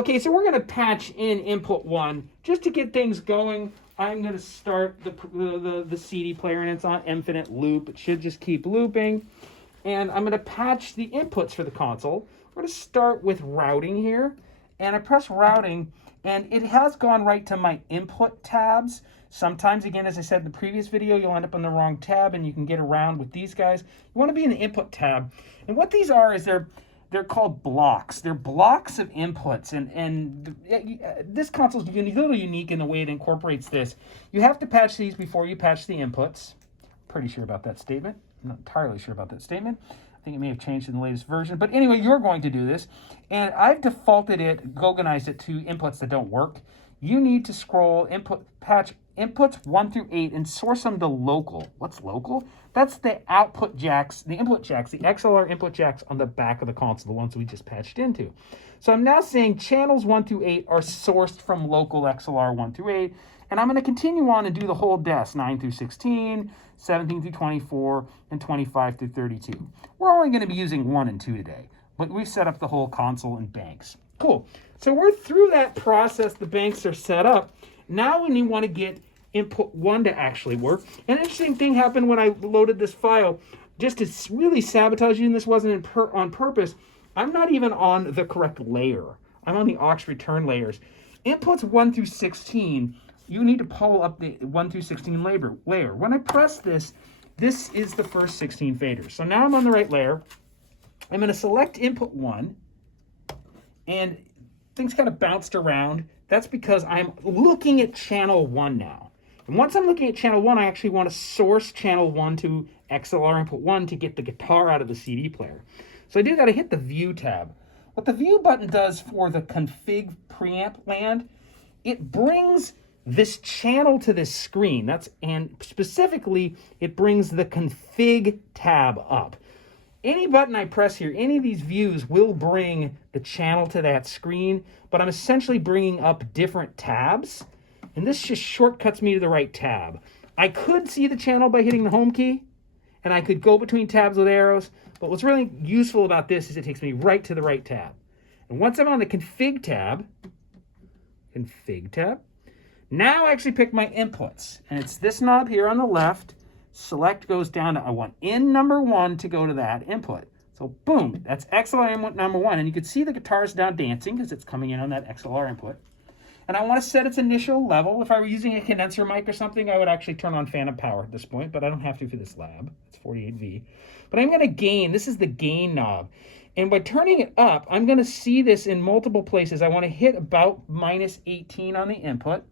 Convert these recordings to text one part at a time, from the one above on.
Okay, so we're going to patch in input 1 just to get things going. I'm going to start the CD player, and it's on infinite loop. It should just keep looping. And I'm going to patch the inputs for the console. We're going to start with routing here. And I press routing, and it has gone right to my input tabs. Sometimes, again, as I said in the previous video, you'll end up on the wrong tab, and you can get around with these guys. You want to be in the input tab. And what these are is they're called blocks. They're blocks of inputs, and this console is a little unique in the way it incorporates this. You have to patch these before you patch the inputs. Pretty sure about that statement. I'm not entirely sure about that statement. I think it may have changed in the latest version. But anyway, you're going to do this. And I've defaulted it, Goganized it to inputs that don't work. You need to scroll, patch inputs 1 through 8 and source them to local. What's local? That's the output jacks, the input jacks, the XLR input jacks on the back of the console, the ones we just patched into. So I'm now saying channels 1 through 8 are sourced from local XLR 1 through 8. And I'm going to continue on and do the whole DES, 9 through 16, 17 through 24, and 25 through 32. We're only going to be using 1 and 2 today, but we've set up the whole console and banks. Cool. So we're through that process. The banks are set up. Now we want to get input 1 to actually work. An interesting thing happened when I loaded this file. Just to really sabotage you, and this wasn't on purpose, I'm not even on the correct layer. I'm on the aux return layers. Inputs 1 through 16, you need to pull up the 1 through 16 layer. When I press this, this is the first 16 faders. So now I'm on the right layer. I'm going to select input 1, and things kind of bounced around. That's because I'm looking at channel 1 now. And once I'm looking at channel 1, I actually want to source channel 1 to XLR input 1 to get the guitar out of the CD player. So I do got to hit the View tab. What the View button does for the config preamp land, it brings this channel to this screen. And specifically, it brings the config tab up. Any button I press here, any of these views will bring the channel to that screen, but I'm essentially bringing up different tabs, and this just shortcuts me to the right tab. I could see the channel by hitting the home key, and I could go between tabs with arrows, but what's really useful about this is it takes me right to the right tab. And once I'm on the config tab, now I actually pick my inputs, and it's this knob here on the left. Select goes down to, I want in number 1 to go to that input. So boom, that's XLR input number 1. And you can see the guitar's now dancing because it's coming in on that XLR input. And I want to set its initial level. If I were using a condenser mic or something, I would actually turn on phantom power at this point, but I don't have to for this lab. It's 48V. But I'm going to gain, this is the gain knob. And by turning it up, I'm going to see this in multiple places. I want to hit about -18 on the input.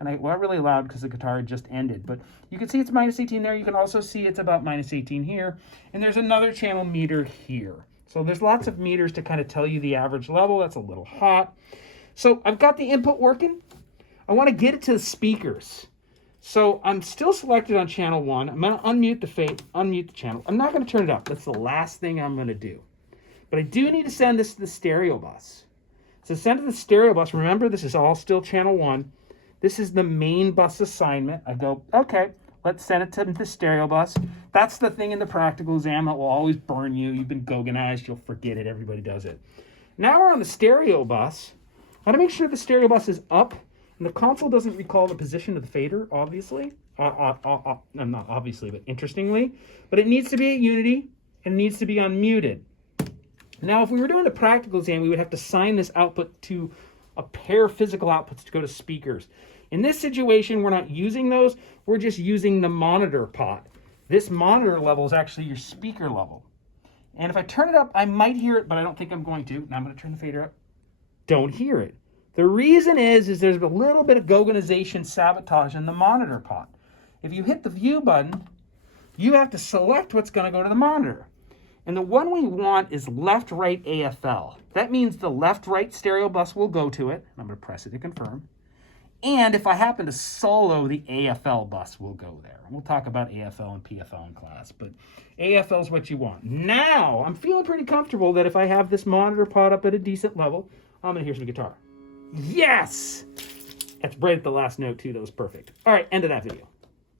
And I really loud because the guitar had just ended. But you can see it's -18 there. You can also see it's about -18 here. And there's another channel meter here. So there's lots of meters to kind of tell you the average level. That's a little hot. So I've got the input working. I want to get it to the speakers. So I'm still selected on channel 1. I'm going to unmute the channel. I'm not going to turn it up. That's the last thing I'm going to do. But I do need to send this to the stereo bus. So send it to the stereo bus. Remember, this is all still channel 1. This is the main bus assignment. I go, okay, let's send it to the stereo bus. That's the thing in the practical exam that will always burn you. You've been Goganized, you'll forget it, everybody does it. Now we're on the stereo bus. I want to make sure the stereo bus is up, and the console doesn't recall the position of the fader, obviously. Not obviously, but interestingly. But it needs to be at unity, and it needs to be unmuted. Now, if we were doing the practical exam, we would have to assign this output to a pair of physical outputs to go to speakers. In this situation, we're not using those. We're just using the monitor pot. This monitor level is actually your speaker level. And if I turn it up, I might hear it, but I don't think I'm going to. Now I'm going to turn the fader up. Don't hear it. The reason is there's a little bit of Goganization sabotage in the monitor pot. If you hit the View button, you have to select what's going to go to the monitor. And the one we want is left-right AFL. That means the left-right stereo bus will go to it. I'm going to press it to confirm. And if I happen to solo, the AFL bus will go there. We'll talk about AFL and PFL in class, but AFL is what you want. Now, I'm feeling pretty comfortable that if I have this monitor pot up at a decent level, I'm going to hear some guitar. Yes! That's right at the last note, too. That was perfect. All right, end of that video.